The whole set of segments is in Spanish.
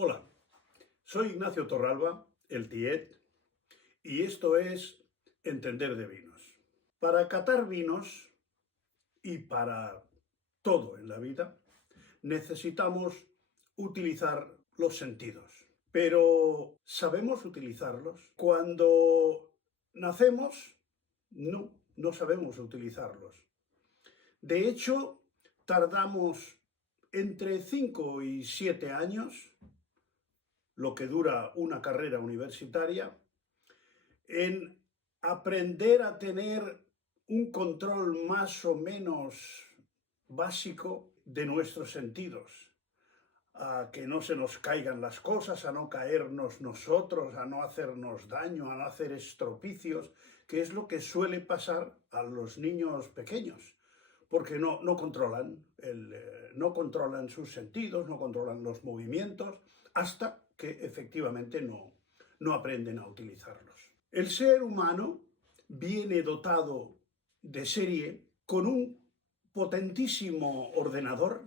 Hola, soy Ignacio Torralba, el Tiet, y esto es Entender de Vinos. Para catar vinos y para todo en la vida necesitamos utilizar los sentidos. Pero ¿sabemos utilizarlos? Cuando nacemos, no sabemos utilizarlos. De hecho, tardamos entre 5 y 7 años, lo que dura una carrera universitaria, en aprender a tener un control más o menos básico de nuestros sentidos, a que no se nos caigan las cosas, a no caernos nosotros, a no hacernos daño, a no hacer estropicios, que es lo que suele pasar a los niños pequeños, porque no controlan sus sentidos, no controlan los movimientos, hasta que efectivamente no aprenden a utilizarlos. El ser humano viene dotado de serie con un potentísimo ordenador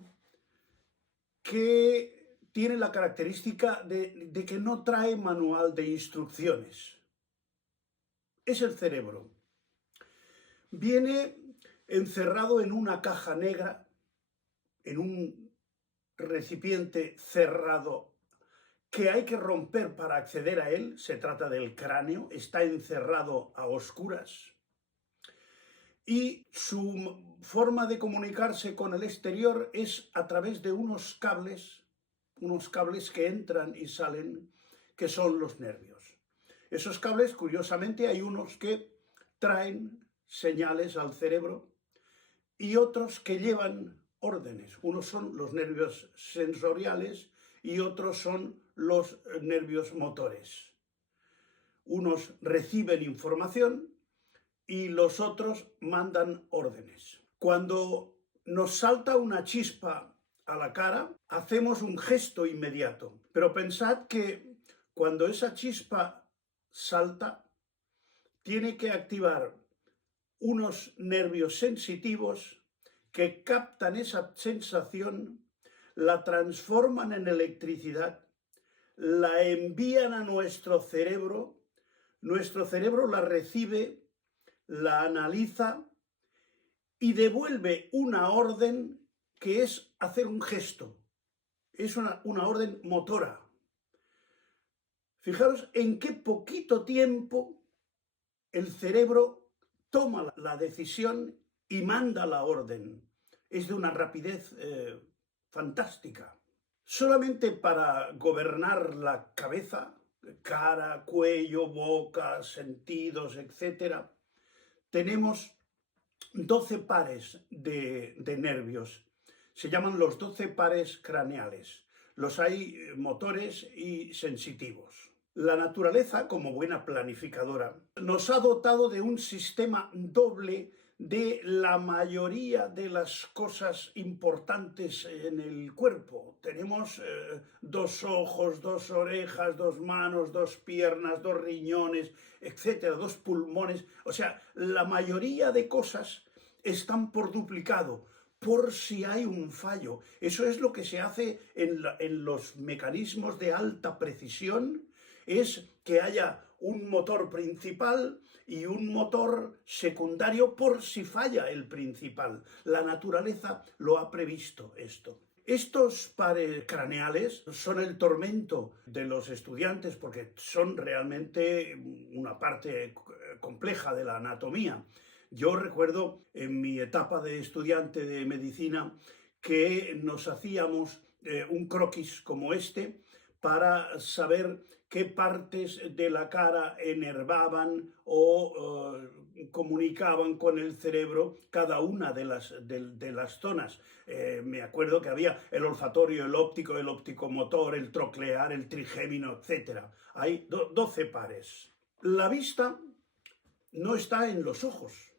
que tiene la característica de que no trae manual de instrucciones. Es el cerebro. Viene encerrado en una caja negra, en un recipiente cerrado que hay que romper para acceder a él. Se trata del cráneo, está encerrado a oscuras. Y su forma de comunicarse con el exterior es a través de unos cables que entran y salen, que son los nervios. Esos cables, curiosamente, hay unos que traen señales al cerebro y otros que llevan órdenes. Unos son los nervios sensoriales y otros son los nervios motores. Unos reciben información y los otros mandan órdenes. Cuando nos salta una chispa a la cara, hacemos un gesto inmediato. Pero pensad que cuando esa chispa salta, tiene que activar unos nervios sensitivos que captan esa sensación, la transforman en electricidad, la envían a nuestro cerebro la recibe, la analiza y devuelve una orden que es hacer un gesto. Es una orden motora. Fijaros en qué poquito tiempo el cerebro toma la decisión y manda la orden. Es de una rapidez fantástica. Solamente para gobernar la cabeza, cara, cuello, boca, sentidos, etc., tenemos 12 pares de nervios. Se llaman los 12 pares craneales. Los hay motores y sensitivos. La naturaleza, como buena planificadora, nos ha dotado de un sistema doble de la mayoría de las cosas importantes en el cuerpo. Tenemos 2 ojos, 2 orejas, 2 manos, 2 piernas, 2 riñones, etcétera, 2 pulmones. O sea, la mayoría de cosas están por duplicado, por si hay un fallo. Eso es lo que se hace en los mecanismos de alta precisión, es que haya un motor principal y un motor secundario por si falla el principal. La naturaleza lo ha previsto esto. Estos pares craneales son el tormento de los estudiantes porque son realmente una parte compleja de la anatomía. Yo recuerdo en mi etapa de estudiante de medicina que nos hacíamos un croquis como este para saber qué partes de la cara enervaban o comunicaban con el cerebro cada una de las zonas. Me acuerdo que había el olfatorio, el óptico, el opticomotor, el troclear, el trigémino, etc. Hay 12 pares. La vista no está en los ojos,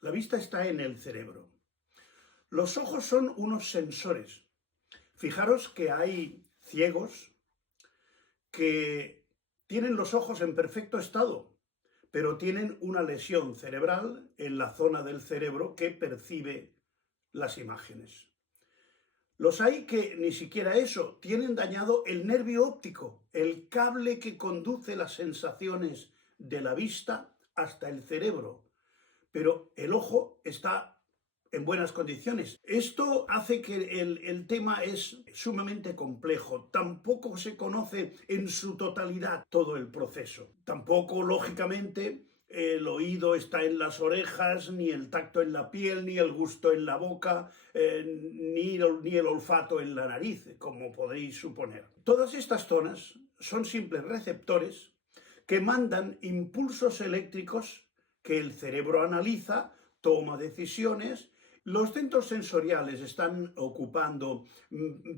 la vista está en el cerebro. Los ojos son unos sensores. Fijaros que hay ciegos que tienen los ojos en perfecto estado, pero tienen una lesión cerebral en la zona del cerebro que percibe las imágenes. Los hay que ni siquiera eso, tienen dañado el nervio óptico, el cable que conduce las sensaciones de la vista hasta el cerebro. Pero el ojo está en buenas condiciones. Esto hace que el tema es sumamente complejo. Tampoco se conoce en su totalidad todo el proceso. Tampoco, lógicamente, el oído está en las orejas, ni el tacto en la piel, ni el gusto en la boca, ni el olfato en la nariz, como podéis suponer. Todas estas zonas son simples receptores que mandan impulsos eléctricos que el cerebro analiza, toma decisiones. Los centros sensoriales están ocupando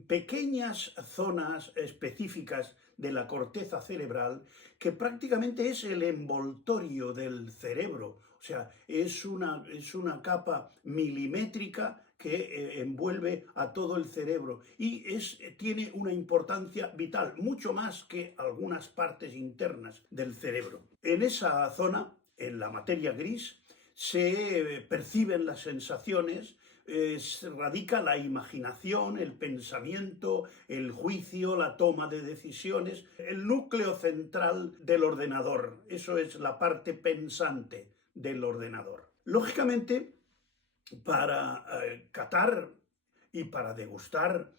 pequeñas zonas específicas de la corteza cerebral que prácticamente es el envoltorio del cerebro. O sea, es una capa milimétrica que envuelve a todo el cerebro y tiene una importancia vital, mucho más que algunas partes internas del cerebro. En esa zona, en la materia gris, se perciben las sensaciones, radica la imaginación, el pensamiento, el juicio, la toma de decisiones, el núcleo central del ordenador. Eso es la parte pensante del ordenador. Lógicamente, para catar y para degustar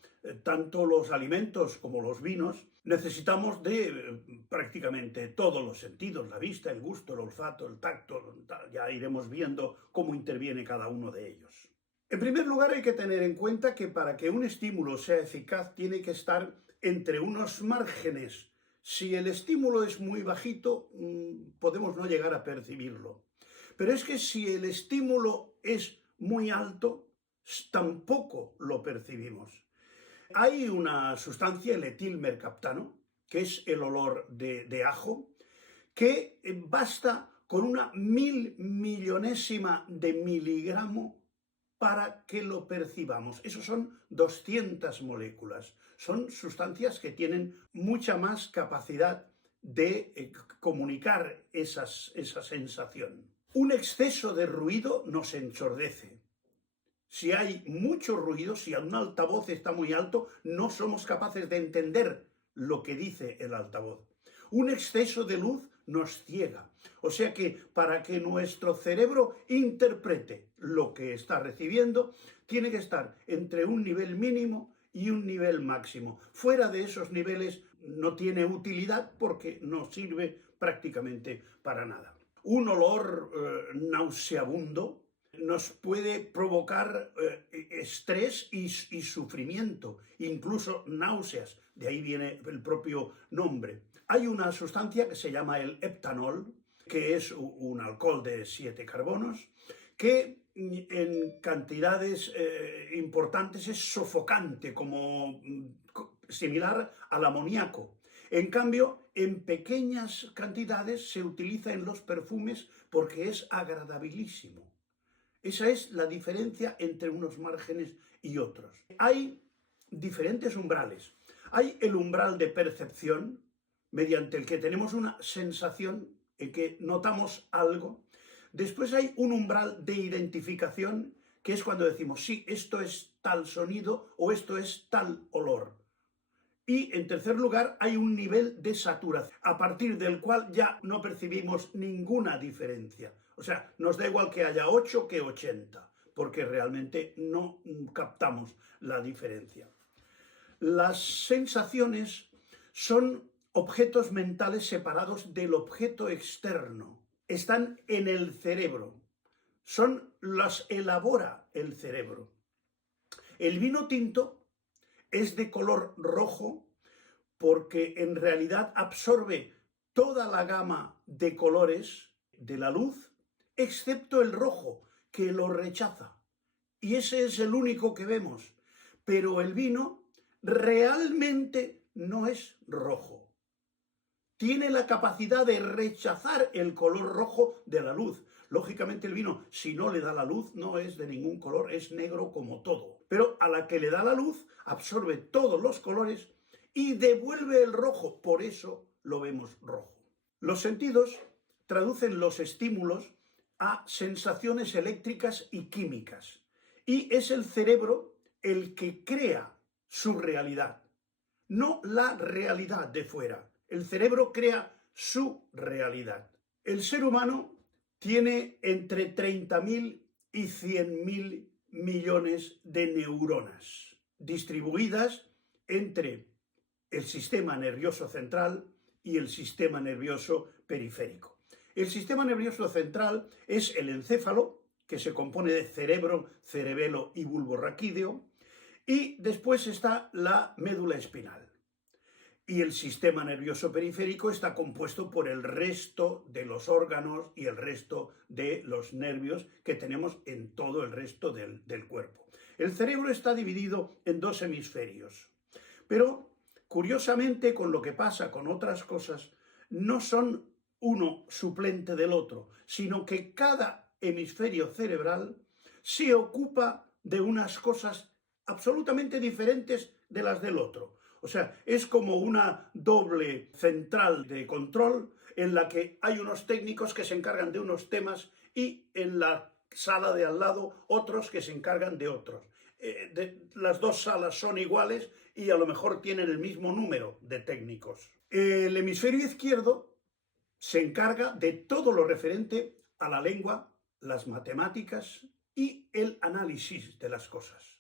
tanto los alimentos como los vinos, necesitamos de prácticamente todos los sentidos, la vista, el gusto, el olfato, el tacto, ya iremos viendo cómo interviene cada uno de ellos. En primer lugar, hay que tener en cuenta que para que un estímulo sea eficaz tiene que estar entre unos márgenes. Si el estímulo es muy bajito, podemos no llegar a percibirlo. Pero es que si el estímulo es muy alto, tampoco lo percibimos. Hay una sustancia, el etilmercaptano, que es el olor de ajo, que basta con una 1000 millonésima de miligramo para que lo percibamos. Eso son 200 moléculas. Son sustancias que tienen mucha más capacidad de comunicar esa sensación. Un exceso de ruido nos ensordece. Si hay mucho ruido, si un altavoz está muy alto, no somos capaces de entender lo que dice el altavoz. Un exceso de luz nos ciega. O sea que para que nuestro cerebro interprete lo que está recibiendo, tiene que estar entre un nivel mínimo y un nivel máximo. Fuera de esos niveles no tiene utilidad porque no sirve prácticamente para nada. Un olor nauseabundo nos puede provocar estrés y sufrimiento, incluso náuseas, de ahí viene el propio nombre. Hay una sustancia que se llama el heptanol, que es un alcohol de 7 carbonos, que en cantidades importantes es sofocante, similar al amoníaco. En cambio, en pequeñas cantidades se utiliza en los perfumes porque es agradabilísimo. Esa es la diferencia entre unos márgenes y otros. Hay diferentes umbrales. Hay el umbral de percepción, mediante el que tenemos una sensación, en que notamos algo. Después hay un umbral de identificación, que es cuando decimos, sí, esto es tal sonido o esto es tal olor. Y, en tercer lugar, hay un nivel de saturación, a partir del cual ya no percibimos ninguna diferencia. O sea, nos da igual que haya 8 que 80, porque realmente no captamos la diferencia. Las sensaciones son objetos mentales separados del objeto externo. Están en el cerebro. Las elabora el cerebro. El vino tinto es de color rojo porque en realidad absorbe toda la gama de colores de la luz, excepto el rojo, que lo rechaza. Y ese es el único que vemos. Pero el vino realmente no es rojo. Tiene la capacidad de rechazar el color rojo de la luz. Lógicamente el vino, si no le da la luz, no es de ningún color, es negro como todo. Pero a la que le da la luz, absorbe todos los colores y devuelve el rojo. Por eso lo vemos rojo. Los sentidos traducen los estímulos a sensaciones eléctricas y químicas. Y es el cerebro el que crea su realidad, no la realidad de fuera. El cerebro crea su realidad. El ser humano tiene entre 30.000 y 100.000 millones de neuronas distribuidas entre el sistema nervioso central y el sistema nervioso periférico. El sistema nervioso central es el encéfalo, que se compone de cerebro, cerebelo y bulbo raquídeo, y después está la médula espinal. Y el sistema nervioso periférico está compuesto por el resto de los órganos y el resto de los nervios que tenemos en todo el resto del cuerpo. El cerebro está dividido en dos hemisferios, pero curiosamente, con lo que pasa con otras cosas, no son uno suplente del otro, sino que cada hemisferio cerebral se ocupa de unas cosas absolutamente diferentes de las del otro. O sea, es como una doble central de control en la que hay unos técnicos que se encargan de unos temas y en la sala de al lado otros que se encargan de otros. Las dos salas son iguales y a lo mejor tienen el mismo número de técnicos. El hemisferio izquierdo se encarga de todo lo referente a la lengua, las matemáticas y el análisis de las cosas.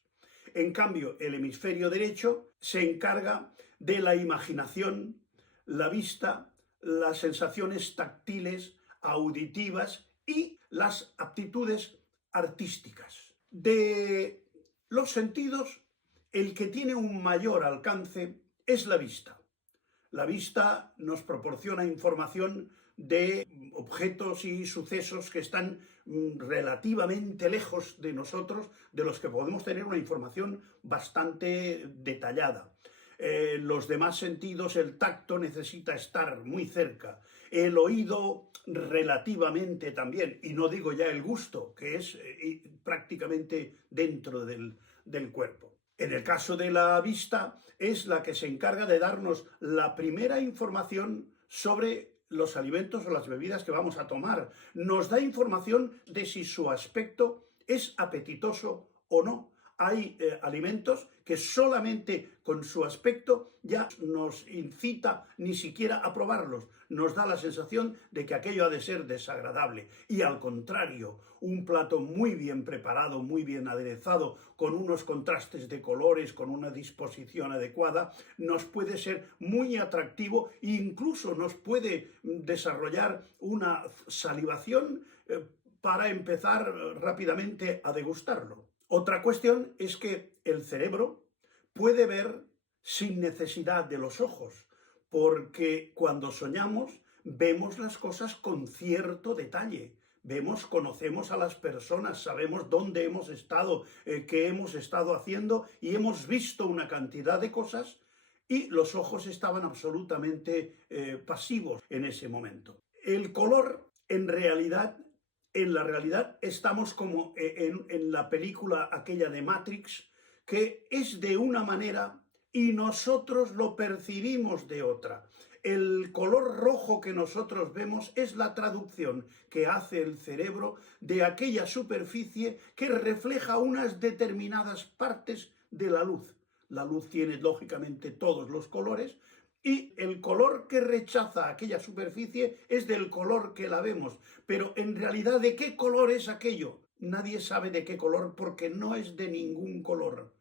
En cambio, el hemisferio derecho se encarga de la imaginación, la vista, las sensaciones táctiles, auditivas y las aptitudes artísticas. De los sentidos, el que tiene un mayor alcance es la vista. La vista nos proporciona información de objetos y sucesos que están relativamente lejos de nosotros, de los que podemos tener una información bastante detallada. Los demás sentidos, el tacto necesita estar muy cerca, el oído relativamente también, y no digo ya el gusto, que es prácticamente dentro del cuerpo. En el caso de la vista, es la que se encarga de darnos la primera información sobre los alimentos o las bebidas que vamos a tomar. Nos da información de si su aspecto es apetitoso o no. Hay alimentos que solamente con su aspecto ya nos incita ni siquiera a probarlos. Nos da la sensación de que aquello ha de ser desagradable. Y al contrario, un plato muy bien preparado, muy bien aderezado, con unos contrastes de colores, con una disposición adecuada, nos puede ser muy atractivo e incluso nos puede desarrollar una salivación para empezar rápidamente a degustarlo. Otra cuestión es que el cerebro puede ver sin necesidad de los ojos, porque cuando soñamos vemos las cosas con cierto detalle. Conocemos a las personas, sabemos dónde hemos estado, qué hemos estado haciendo y hemos visto una cantidad de cosas y los ojos estaban absolutamente pasivos en ese momento. El color, en la realidad estamos como en la película aquella de Matrix, que es de una manera y nosotros lo percibimos de otra. El color rojo que nosotros vemos es la traducción que hace el cerebro de aquella superficie que refleja unas determinadas partes de la luz. La luz tiene lógicamente todos los colores, y el color que rechaza aquella superficie es del color que la vemos. Pero en realidad, ¿de qué color es aquello? Nadie sabe de qué color porque no es de ningún color.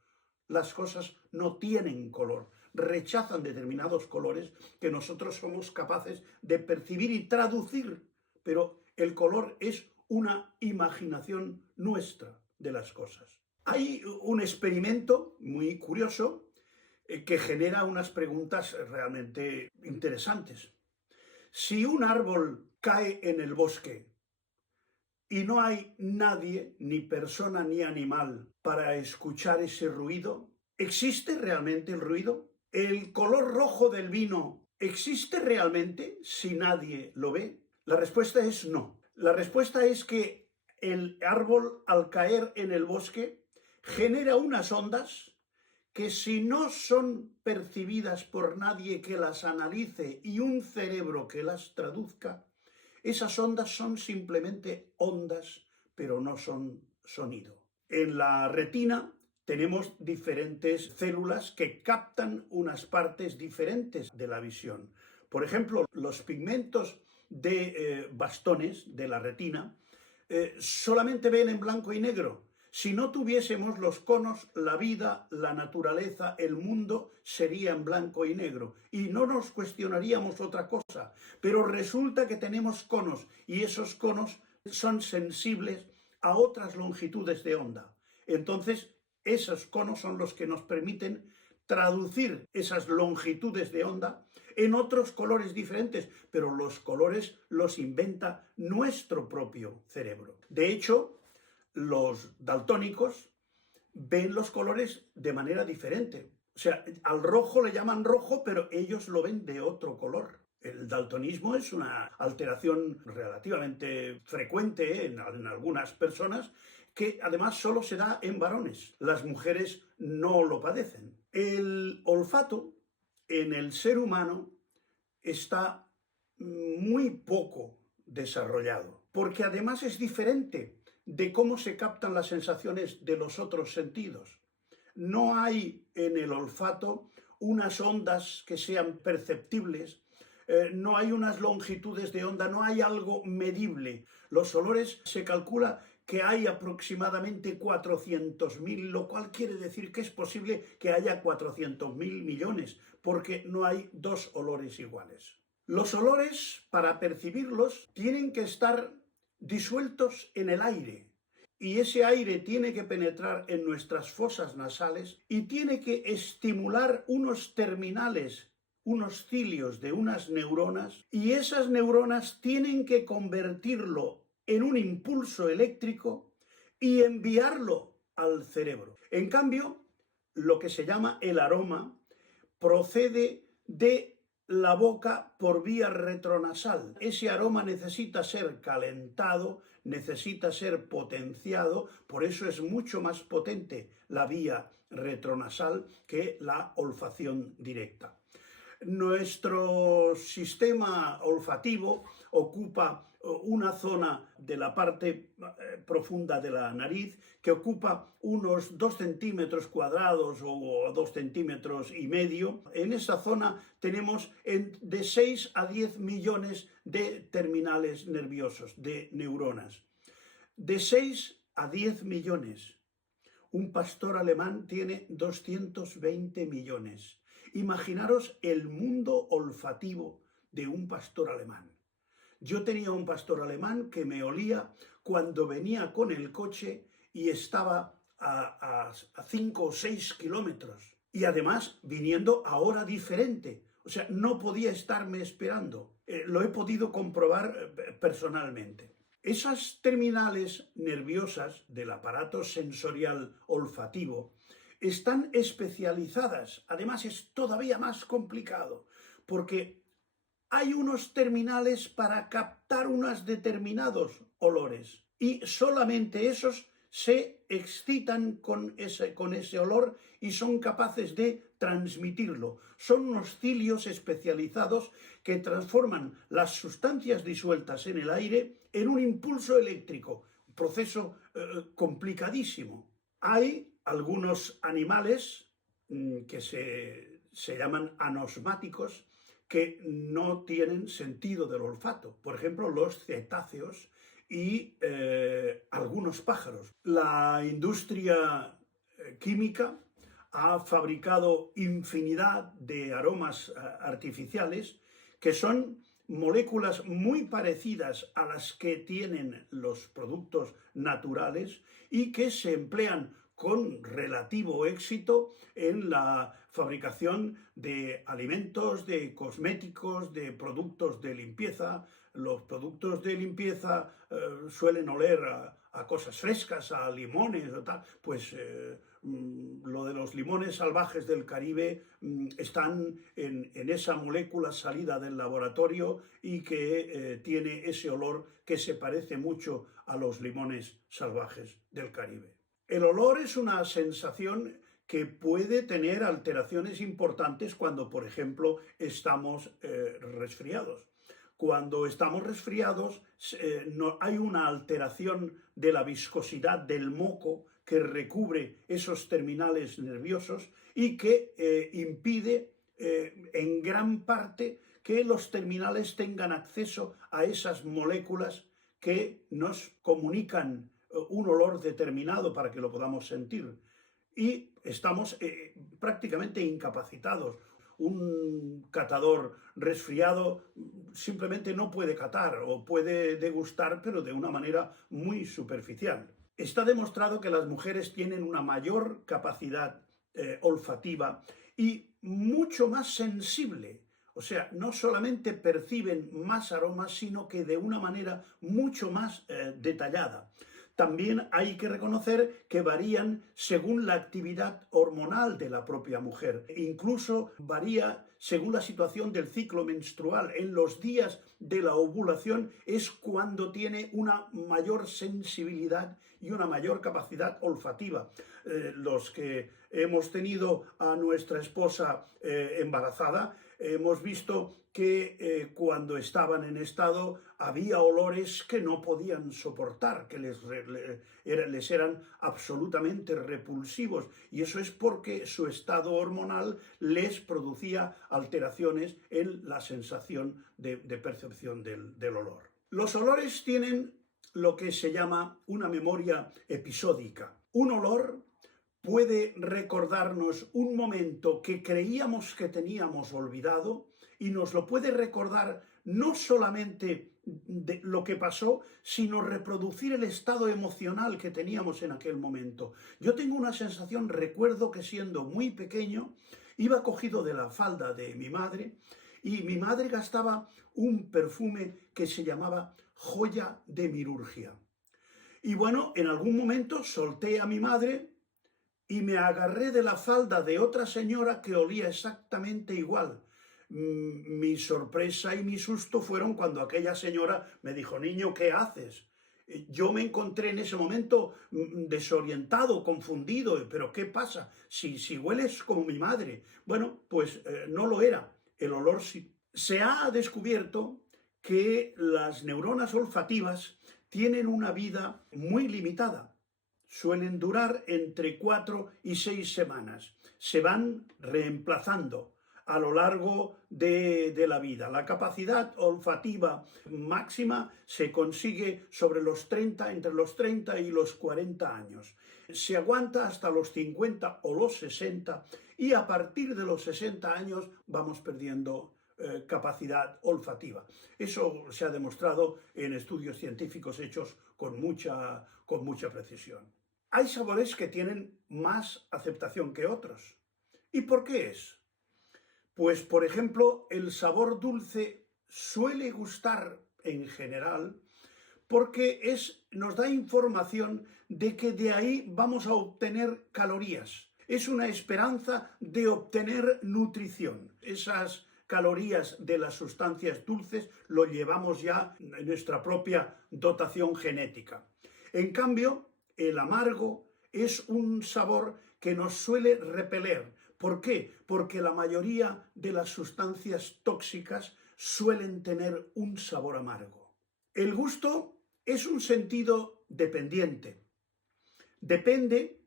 Las cosas no tienen color, rechazan determinados colores que nosotros somos capaces de percibir y traducir. Pero el color es una imaginación nuestra de las cosas. Hay un experimento muy curioso que genera unas preguntas realmente interesantes. Si un árbol cae en el bosque y no hay nadie, ni persona ni animal, para escuchar ese ruido, ¿existe realmente el ruido? ¿El color rojo del vino existe realmente si nadie lo ve? La respuesta es no. La respuesta es que el árbol, al caer en el bosque, genera unas ondas que si no son percibidas por nadie que las analice y un cerebro que las traduzca, esas ondas son simplemente ondas, pero no son sonido. En la retina tenemos diferentes células que captan unas partes diferentes de la visión. Por ejemplo, los pigmentos de bastones de la retina solamente ven en blanco y negro. Si no tuviésemos los conos, la vida, la naturaleza, el mundo sería en blanco y negro y no nos cuestionaríamos otra cosa. Pero resulta que tenemos conos y esos conos son sensibles a otras longitudes de onda. Entonces, esos conos son los que nos permiten traducir esas longitudes de onda en otros colores diferentes, pero los colores los inventa nuestro propio cerebro. De hecho, los daltónicos ven los colores de manera diferente. O sea, al rojo le llaman rojo, pero ellos lo ven de otro color. El daltonismo es una alteración relativamente frecuente en algunas personas que además solo se da en varones. Las mujeres no lo padecen. El olfato en el ser humano está muy poco desarrollado, porque además es diferente de cómo se captan las sensaciones de los otros sentidos. No hay en el olfato unas ondas que sean perceptibles, no hay unas longitudes de onda, no hay algo medible. Los olores se calcula que hay aproximadamente 400.000, lo cual quiere decir que es posible que haya 400.000 millones, porque no hay dos olores iguales. Los olores, para percibirlos, tienen que estar disueltos en el aire, y ese aire tiene que penetrar en nuestras fosas nasales y tiene que estimular unos terminales, unos cilios de unas neuronas, y esas neuronas tienen que convertirlo en un impulso eléctrico y enviarlo al cerebro. En cambio, lo que se llama el aroma procede de la boca por vía retronasal. Ese aroma necesita ser calentado, necesita ser potenciado, por eso es mucho más potente la vía retronasal que la olfacción directa. Nuestro sistema olfativo ocupa una zona de la parte profunda de la nariz que ocupa unos 2 centímetros cuadrados o 2 centímetros y medio. En esa zona tenemos de 6 a 10 millones de terminales nerviosos, de neuronas. De 6 a 10 millones. Un pastor alemán tiene 220 millones. Imaginaros el mundo olfativo de un pastor alemán. Yo tenía un pastor alemán que me olía cuando venía con el coche y estaba a 5 o 6 kilómetros. Y además viniendo a hora diferente. O sea, no podía estarme esperando. Lo he podido comprobar personalmente. Esas terminales nerviosas del aparato sensorial olfativo están especializadas. Además, es todavía más complicado, porque hay unos terminales para captar unos determinados olores y solamente esos se excitan con ese olor y son capaces de transmitirlo. Son unos cilios especializados que transforman las sustancias disueltas en el aire en un impulso eléctrico, un proceso complicadísimo. Hay algunos animales que se llaman anosmáticos que no tienen sentido del olfato. Por ejemplo, los cetáceos y algunos pájaros. La industria química ha fabricado infinidad de aromas artificiales que son moléculas muy parecidas a las que tienen los productos naturales y que se emplean con relativo éxito en la fabricación de alimentos, de cosméticos, de productos de limpieza. Los productos de limpieza suelen oler a cosas frescas, a limones o tal. Pues lo de los limones salvajes del Caribe están en esa molécula salida del laboratorio y que tiene ese olor que se parece mucho a los limones salvajes del Caribe. El olor es una sensación que puede tener alteraciones importantes cuando, por ejemplo, estamos resfriados. Cuando estamos resfriados no hay una alteración de la viscosidad del moco que recubre esos terminales nerviosos y que impide en gran parte que los terminales tengan acceso a esas moléculas que nos comunican un olor determinado para que lo podamos sentir. Y estamos prácticamente incapacitados. Un catador resfriado simplemente no puede catar o puede degustar, pero de una manera muy superficial. Está demostrado que las mujeres tienen una mayor capacidad olfativa y mucho más sensible. O sea, no solamente perciben más aromas, sino que de una manera mucho más detallada. También hay que reconocer que varían según la actividad hormonal de la propia mujer. Incluso varía según la situación del ciclo menstrual. En los días de la ovulación es cuando tiene una mayor sensibilidad y una mayor capacidad olfativa. Los que hemos tenido a nuestra esposa embarazada, hemos visto que cuando estaban en estado había olores que no podían soportar, que les eran absolutamente repulsivos, y eso es porque su estado hormonal les producía alteraciones en la sensación de percepción del olor. Los olores tienen lo que se llama una memoria episódica. Un olor puede recordarnos un momento que creíamos que teníamos olvidado y nos lo puede recordar no solamente de lo que pasó, sino reproducir el estado emocional que teníamos en aquel momento. Yo tengo una sensación, recuerdo que siendo muy pequeño, iba cogido de la falda de mi madre y mi madre gastaba un perfume que se llamaba Joya de Mirurgia. Y bueno, en algún momento solté a mi madre y me agarré de la falda de otra señora que olía exactamente igual. Mi sorpresa y mi susto fueron cuando aquella señora me dijo: niño, ¿qué haces? Yo me encontré en ese momento desorientado, confundido. ¿Pero qué pasa? Si hueles como mi madre. Bueno, pues no lo era. El olor sí. Se ha descubierto que las neuronas olfativas tienen una vida muy limitada. Suelen durar entre 4 y 6 semanas. Se van reemplazando a lo largo de la vida. La capacidad olfativa máxima se consigue sobre los 30, entre los 30 y los 40 años. Se aguanta hasta los 50 o los 60 y a partir de los 60 años vamos perdiendo capacidad olfativa. Eso se ha demostrado en estudios científicos hechos con mucha precisión. Hay sabores que tienen más aceptación que otros. ¿Y por qué es? Pues, por ejemplo, el sabor dulce suele gustar en general porque nos da información de que de ahí vamos a obtener calorías. Es una esperanza de obtener nutrición. Esas calorías de las sustancias dulces lo llevamos ya en nuestra propia dotación genética. En cambio, el amargo es un sabor que nos suele repeler. ¿Por qué? Porque la mayoría de las sustancias tóxicas suelen tener un sabor amargo. El gusto es un sentido dependiente. Depende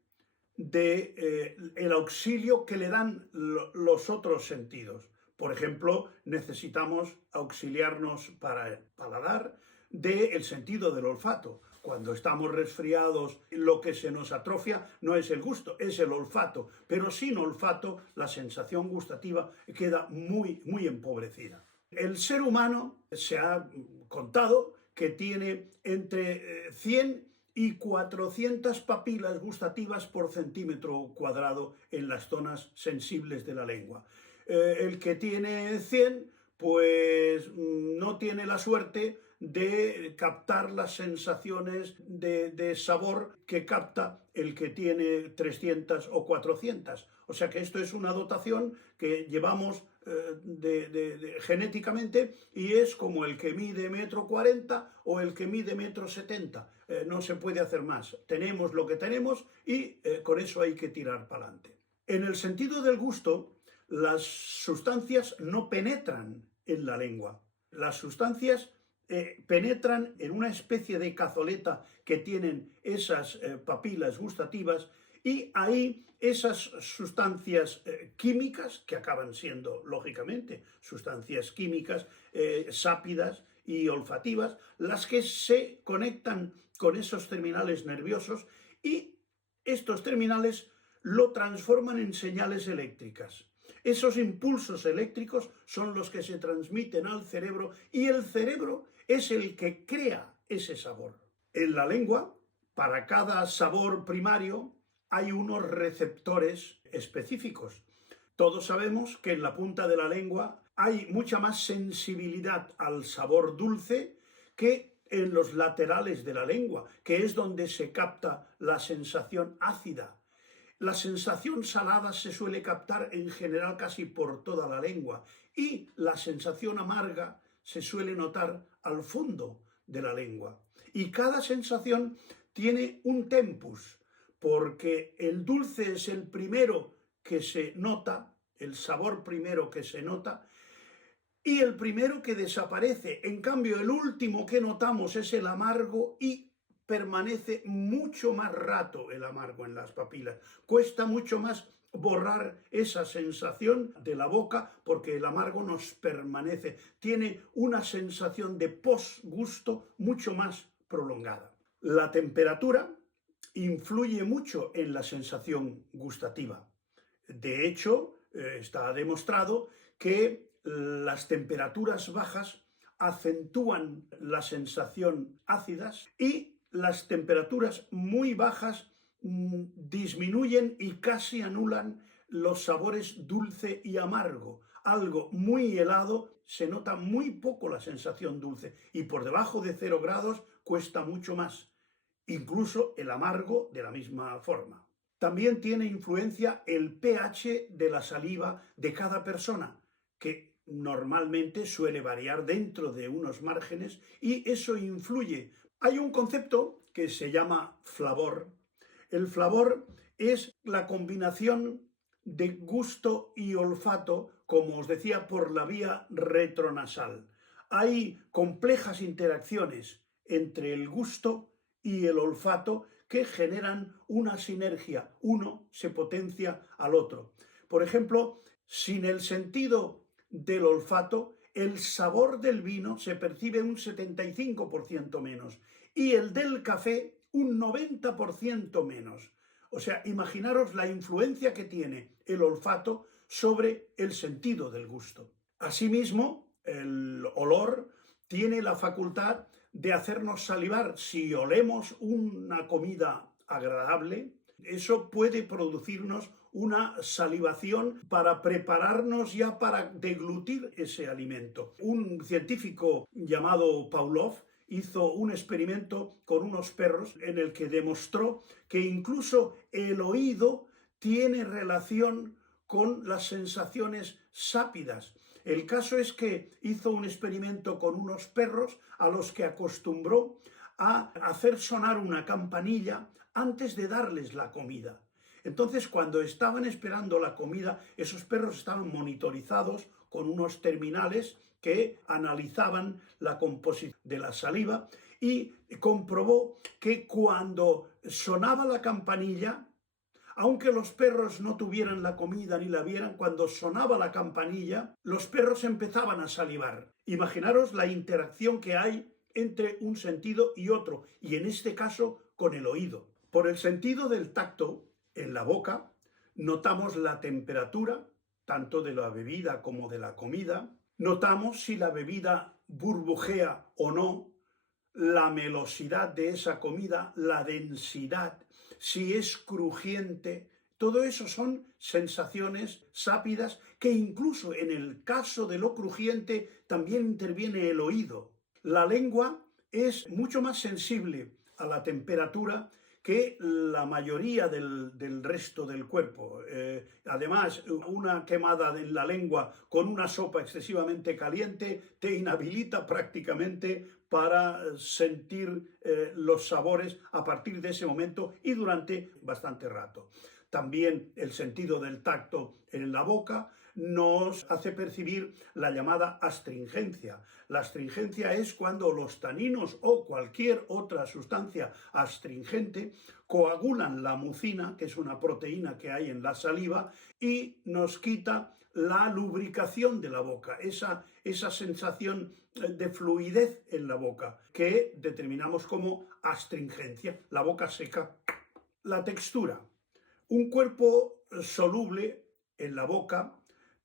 del auxilio que le dan los otros sentidos. Por ejemplo, necesitamos auxiliarnos para el paladar del sentido del olfato. Cuando estamos resfriados, lo que se nos atrofia no es el gusto, es el olfato. Pero sin olfato, la sensación gustativa queda muy, muy empobrecida. El ser humano se ha contado que tiene entre 100 y 400 papilas gustativas por centímetro cuadrado en las zonas sensibles de la lengua. El que tiene 100, pues no tiene la suerte de captar las sensaciones de sabor que capta el que tiene 300 o 400. O sea que esto es una dotación que llevamos genéticamente y es como el que mide 1,40 m o el que mide 1,70 m. No se puede hacer más. Tenemos lo que tenemos y con eso hay que tirar para adelante. En el sentido del gusto, las sustancias no penetran en la lengua. Las sustancias penetran en una especie de cazoleta que tienen esas papilas gustativas y ahí esas sustancias químicas, que acaban siendo, lógicamente, sustancias químicas sápidas y olfativas, las que se conectan con esos terminales nerviosos y estos terminales lo transforman en señales eléctricas. Esos impulsos eléctricos son los que se transmiten al cerebro y el cerebro es el que crea ese sabor. En la lengua, para cada sabor primario, hay unos receptores específicos. Todos sabemos que en la punta de la lengua hay mucha más sensibilidad al sabor dulce que en los laterales de la lengua, que es donde se capta la sensación ácida. La sensación salada se suele captar en general casi por toda la lengua y la sensación amarga se suele notar al fondo de la lengua. Y cada sensación tiene un tempus, porque el dulce es el primero que se nota, el sabor primero que se nota, y el primero que desaparece. En cambio, el último que notamos es el amargo y permanece mucho más rato el amargo en las papilas. Cuesta mucho más borrar esa sensación de la boca porque el amargo nos permanece. Tiene una sensación de posgusto mucho más prolongada. La temperatura influye mucho en la sensación gustativa. De hecho, está demostrado que las temperaturas bajas acentúan la sensación ácidas y las temperaturas muy bajas disminuyen y casi anulan los sabores dulce y amargo. Algo muy helado se nota muy poco la sensación dulce y por debajo de 0 grados cuesta mucho más. Incluso el amargo de la misma forma. También tiene influencia el pH de la saliva de cada persona, que normalmente suele variar dentro de unos márgenes y eso influye. Hay un concepto que se llama flavor. El flavor es la combinación de gusto y olfato, como os decía, por la vía retronasal. Hay complejas interacciones entre el gusto y el olfato que generan una sinergia. Uno se potencia al otro. Por ejemplo, sin el sentido del olfato, el sabor del vino se percibe un 75% menos y el del café un 90% menos. O sea, imaginaros la influencia que tiene el olfato sobre el sentido del gusto. Asimismo, el olor tiene la facultad de hacernos salivar. Si olemos una comida agradable, eso puede producirnos una salivación para prepararnos ya para deglutir ese alimento. Un científico llamado Pavlov hizo un experimento con unos perros en el que demostró que incluso el oído tiene relación con las sensaciones sápidas. El caso es que hizo un experimento con unos perros a los que acostumbró a hacer sonar una campanilla antes de darles la comida. Entonces, cuando estaban esperando la comida, esos perros estaban monitorizados con unos terminales que analizaban la composición de la saliva y comprobó que cuando sonaba la campanilla, aunque los perros no tuvieran la comida ni la vieran, cuando sonaba la campanilla, los perros empezaban a salivar. Imaginaros la interacción que hay entre un sentido y otro, y en este caso con el oído. Por el sentido del tacto, en la boca, notamos la temperatura, tanto de la bebida como de la comida, notamos si la bebida burbujea o no, la melosidad de esa comida, la densidad, si es crujiente. Todo eso son sensaciones sápidas que incluso en el caso de lo crujiente también interviene el oído. La lengua es mucho más sensible a la temperatura que la mayoría del resto del cuerpo. Además, una quemada en la lengua con una sopa excesivamente caliente te inhabilita prácticamente para sentir los sabores a partir de ese momento y durante bastante rato. También el sentido del tacto en la boca nos hace percibir la llamada astringencia. La astringencia es cuando los taninos o cualquier otra sustancia astringente coagulan la mucina, que es una proteína que hay en la saliva, y nos quita la lubricación de la boca, esa sensación de fluidez en la boca, que determinamos como astringencia, la boca seca. La textura. Un cuerpo soluble en la boca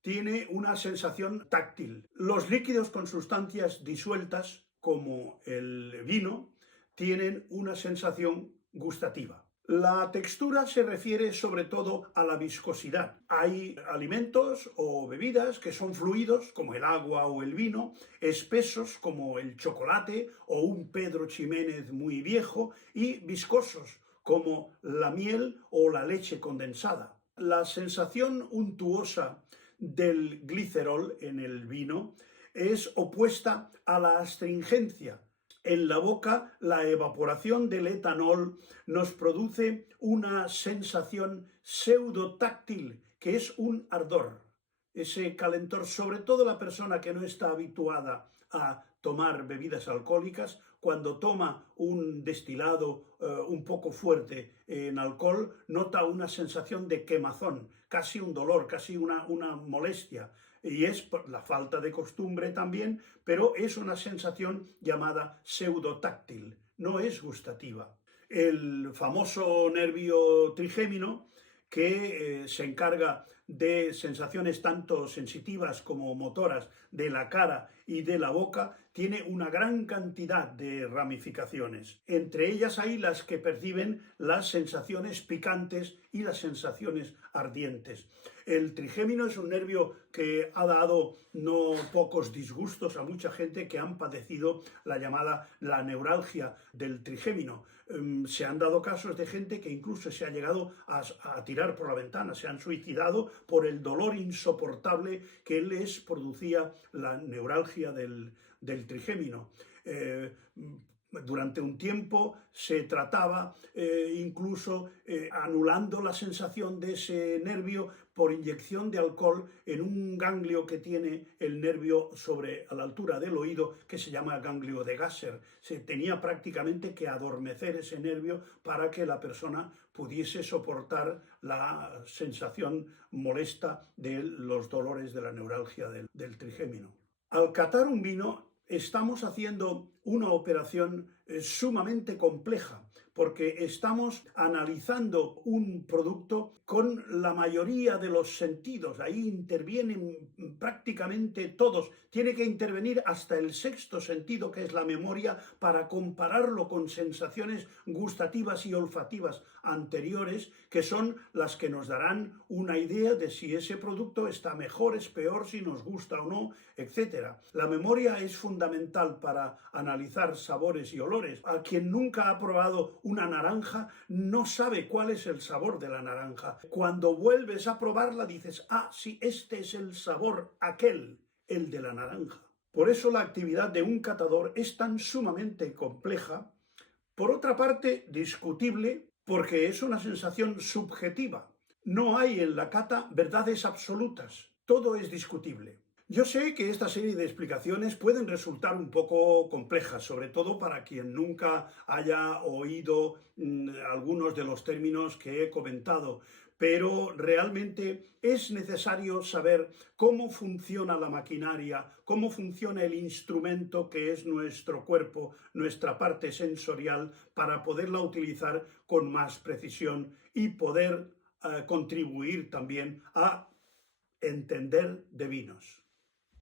tiene una sensación táctil. Los líquidos con sustancias disueltas, como el vino, tienen una sensación gustativa. La textura se refiere sobre todo a la viscosidad. Hay alimentos o bebidas que son fluidos, como el agua o el vino, espesos, como el chocolate o un Pedro Ximénez muy viejo, y viscosos, como la miel o la leche condensada. La sensación untuosa del glicerol en el vino es opuesta a la astringencia. En la boca, la evaporación del etanol nos produce una sensación pseudotáctil, que es un ardor, ese calentor. Sobre todo la persona que no está habituada a tomar bebidas alcohólicas, cuando toma un destilado un poco fuerte en alcohol, nota una sensación de quemazón, casi un dolor, casi una molestia. Y es por la falta de costumbre también, pero es una sensación llamada pseudotáctil, no es gustativa. El famoso nervio trigémino, que se encarga de sensaciones tanto sensitivas como motoras de la cara y de la boca, tiene una gran cantidad de ramificaciones. Entre ellas hay las que perciben las sensaciones picantes y las sensaciones ardientes. El trigémino es un nervio que ha dado no pocos disgustos a mucha gente que han padecido la neuralgia del trigémino. Se han dado casos de gente que incluso se ha llegado a tirar por la ventana, se han suicidado por el dolor insoportable que les producía la neuralgia del trigémino. Durante un tiempo se trataba incluso anulando la sensación de ese nervio por inyección de alcohol en un ganglio que tiene el nervio a la altura del oído, que se llama ganglio de Gasser. Se tenía prácticamente que adormecer ese nervio para que la persona pudiese soportar la sensación molesta de los dolores de la neuralgia del trigémino. Al catar un vino, estamos haciendo una operación sumamente compleja, porque estamos analizando un producto con la mayoría de los sentidos. Ahí intervienen prácticamente todos. Tiene que intervenir hasta el sexto sentido, que es la memoria, para compararlo con sensaciones gustativas y olfativas anteriores, que son las que nos darán una idea de si ese producto está mejor, es peor, si nos gusta o no, etc. La memoria es fundamental para analizar sabores y olores. A quien nunca ha probado una naranja no sabe cuál es el sabor de la naranja. Cuando vuelves a probarla dices, ah, sí, este es el sabor, aquel, el de la naranja. Por eso la actividad de un catador es tan sumamente compleja, por otra parte discutible, porque es una sensación subjetiva. No hay en la cata verdades absolutas, todo es discutible. Yo sé que esta serie de explicaciones pueden resultar un poco complejas, sobre todo para quien nunca haya oído algunos de los términos que he comentado, pero realmente es necesario saber cómo funciona la maquinaria, cómo funciona el instrumento que es nuestro cuerpo, nuestra parte sensorial, para poderla utilizar con más precisión y poder contribuir también a entender de vinos.